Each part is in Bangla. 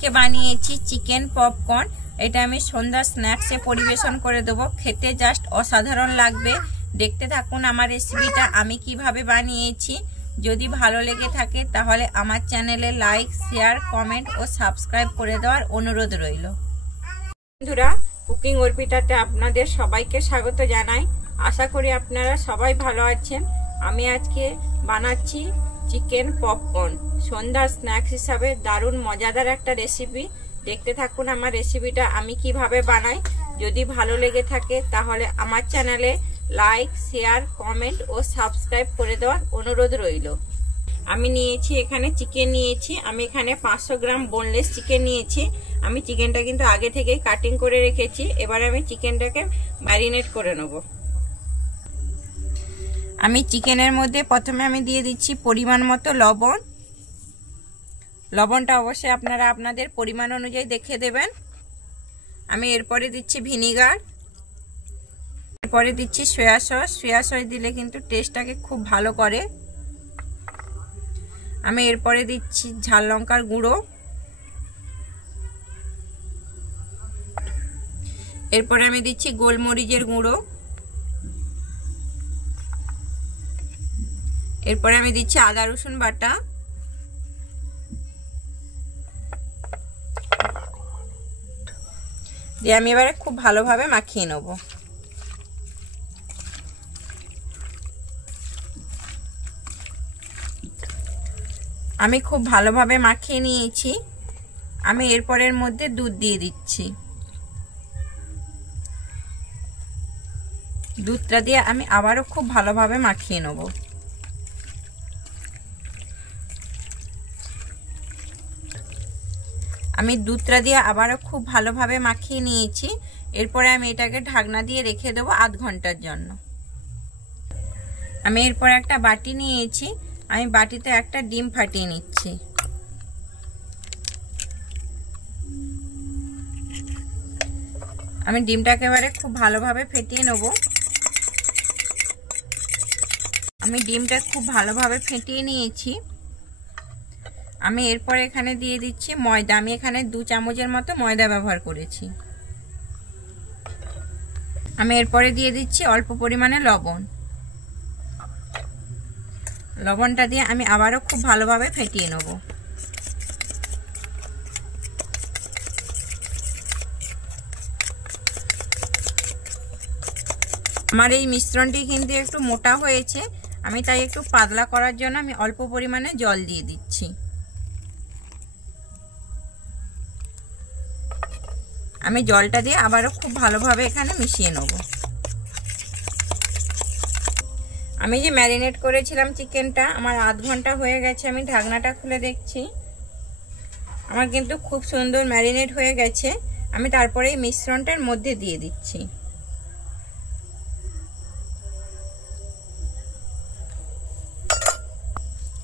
কে বানিয়েছি চিকেন পপকর্ন। এটা আমি সন্ধ্যা স্ন্যাক্সে পরিবেশন করে দেবো। খেতে জাস্ট অসাধারণ লাগবে। দেখতে থাকুন আমার রেসিপিটা আমি কিভাবে বানিয়েছি। যদি ভালো লেগে থাকে তাহলে আমার চ্যানেলে লাইক, শেয়ার, কমেন্ট ও সাবস্ক্রাইব করে দেওয়ার অনুরোধ রইল। বন্ধুরা, কুকিং অর্পিতাতে আপনাদের সবাইকে স্বাগত জানাই। আশা করি আপনারা সবাই ভালো আছেন। আমি আজকে বানাচ্ছি চিকেন পপকর্ন। সন্ধ্যার স্ন্যাক্স হিসাবে দারুণ মজাদার একটা রেসিপি। দেখতে থাকুন আমার রেসিপিটা আমি কিভাবে বানাই। যদি ভালো লেগে থাকে তাহলে আমার চ্যানেলে লাইক, শেয়ার, কমেন্ট ও সাবস্ক্রাইব করে দেওয়ার অনুরোধ রইল। আমি নিয়েছি এখানে চিকেন নিয়েছি। আমি এখানে 500 গ্রাম বোনলেস চিকেন নিয়েছি। আমি চিকেনটা কিন্তু আগে থেকেই কাটিং করে রেখেছি। এবার আমি চিকেনটাকে ম্যারিনেট করে নেব। আমি চিকেনের মধ্যে প্রথমে আমি দিয়ে দিচ্ছি পরিমাণ মতো লবণ। লবণটা অবশ্যই আপনারা আপনাদের পরিমাণ অনুযায়ী দেখে দেবেন। আমি এরপরে দিচ্ছি ভিনিগার, এরপরে দিচ্ছি সয়া সস। সয়া সস দিলে কিন্তু টেস্টটাকে খুব ভালো করে। আমি এরপরে দিচ্ছি ঝাল লঙ্কার গুঁড়ো, এরপরে আমি দিচ্ছি গোলমরিচের গুঁড়ো, এরপরে আমি দিচ্ছি আদা রসুন বাটা, দিয়ে আমি এবারে খুব ভালোভাবে মাখিয়ে নেব। আমি খুব ভালোভাবে মাখিয়ে নিয়েছি। আমি এরপরের মধ্যে দুধ দিয়ে দিচ্ছি। দুধটা দিয়ে আমি আবারও খুব ভালোভাবে মাখিয়ে নেব। আমি দুধটা দিয়ে আবারও খুব ভালোভাবে মাখিয়ে নিয়েছি। এরপরে আমি এটাকে ঢাকনা দিয়ে রেখে দেবো আধ ঘন্টার জন্য। আমি এরপর একটা বাটি নিয়েছি। আমি বাটিতে একটা ডিম ফাটিয়ে নিচ্ছি। আমি ডিমটাকে এবারে খুব ভালোভাবে ফেটিয়ে নেব। আমি ডিমটা খুব ভালোভাবে ফেটিয়ে নিয়েছি। আমি এরপর এখানে দিয়ে দিচ্ছি ময়দা। আমি এখানে 2 চামচের মতো ময়দা ব্যবহার করেছি। আমি এরপরে দিয়ে দিচ্ছি অল্প পরিমাণে লবণ। লবণটা দিয়ে আমি আবারও খুব ভালোভাবে ফেটিয়ে নেব। আমার এই মিশ্রণটি কিন্তু একটু মোটা হয়েছে। আমি তাই একটু পাতলা করার জন্য আমি অল্প পরিমাণে জল দিয়ে দিচ্ছি। আমি জলটা দিয়ে আবারও খুব ভালোভাবে এখানে মিশিয়ে নেব। আমি যে ম্যারিনেট করেছিলাম চিকেনটা, আমার আধ ঘন্টা হয়ে গেছে। আমি ঢাকনাটা খুলে দেখছি, আমার কিন্তু খুব সুন্দর ম্যারিনেট হয়ে গেছে। আমি তারপরে এই মিশ্রণটার মধ্যে দিয়ে দিচ্ছি।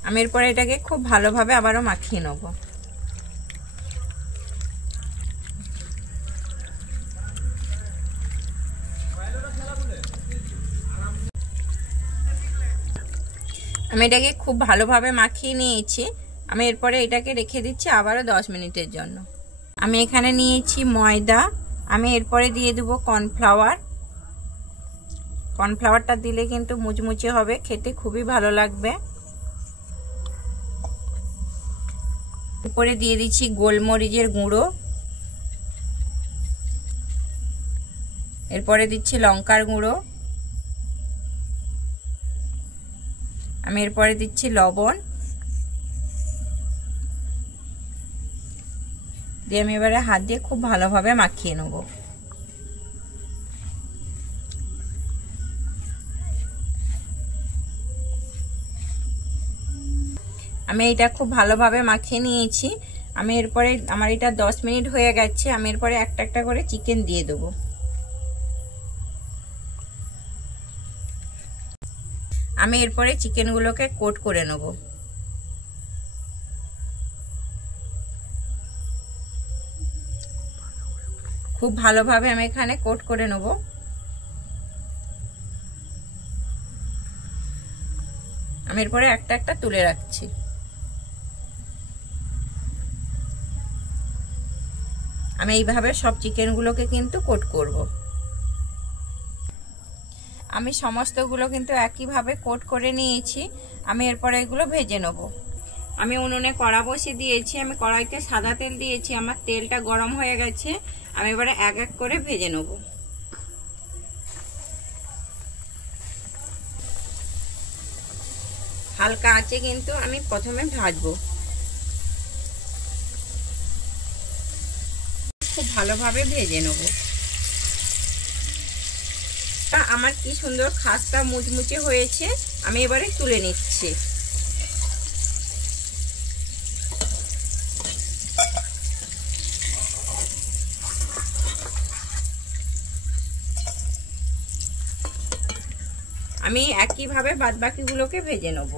আমি এরপরে এটাকে খুব ভালোভাবে আবারও মাখিয়ে নেব। আমি এটাকে খুব ভালোভাবে মাখিয়ে নিয়েছি। আমি এরপরে এটাকে রেখে দিচ্ছি আবারও 10 মিনিটের জন্য। আমি এখানে নিয়েছি ময়দা। আমি এরপরে দিয়ে দেবো কর্নফ্লাওয়ার। কর্নফ্লাওয়ারটা দিলে কিন্তু মুচমুচে হবে, খেতে খুবই ভালো লাগবে। উপরে দিয়ে দিচ্ছি গোলমরিচের গুঁড়ো, এরপরে দিচ্ছি লঙ্কার গুঁড়ো, আমি এরপরে দিচ্ছি লবণ, দিয়ে আমি এবারে হাত দিয়ে খুব ভালোভাবে মাখিয়ে নেব। আমি এটা খুব ভালোভাবে মাখিয়ে নিয়েছি। আমি এরপরে আমার এটা 10 মিনিট হয়ে গেছে। আমি এরপরে একটা একটা করে চিকেন দিয়ে দেবো। আমি এরপরে চিকেনগুলোকে কোট করে নেব। খুব ভালোভাবে আমি এখানে কোট করে নেব। আমি এরপরে একটা একটা তুলে রাখছি। আমি এইভাবে সব চিকেনগুলোকে কিন্তু কোট করব। আমি সমস্তগুলো কিন্তু একইভাবে কোট করে নিয়েছি। আমি এরপরে এগুলো ভেজে নেব। আমি উনুনে কড়া বসিয়ে দিয়েছি। আমি কড়াইতে সাদা তেল দিয়েছি। আমার তেলটা গরম হয়ে গেছে। আমি এবারে এক এক করে ভেজে নেব। হালকা আঁচে কিন্তু আমি প্রথমে ভাজবো। খুব ভালোভাবে ভেজে নেব। আমার কি সুন্দর খাস্তা মুচমুচে হয়েছে। আমি এবারে তুলে নিচ্ছি। আমি একইভাবে বাদবাকিগুলোকে ভেজে নেব।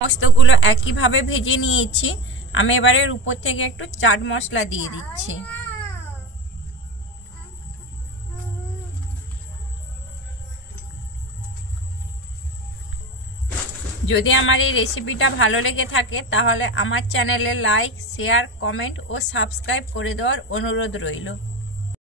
সমস্তগুলো একইভাবে ভেজে নিয়েছি। আমি এবারে উপর থেকে একটু চাট মশলা দিয়ে দিচ্ছি। যদি আমার এই রেসিপিটা ভালো লেগে থাকে তাহলে আমার চ্যানেলে লাইক, শেয়ার, কমেন্ট ও সাবস্ক্রাইব করে দেওয়ার অনুরোধ রইল।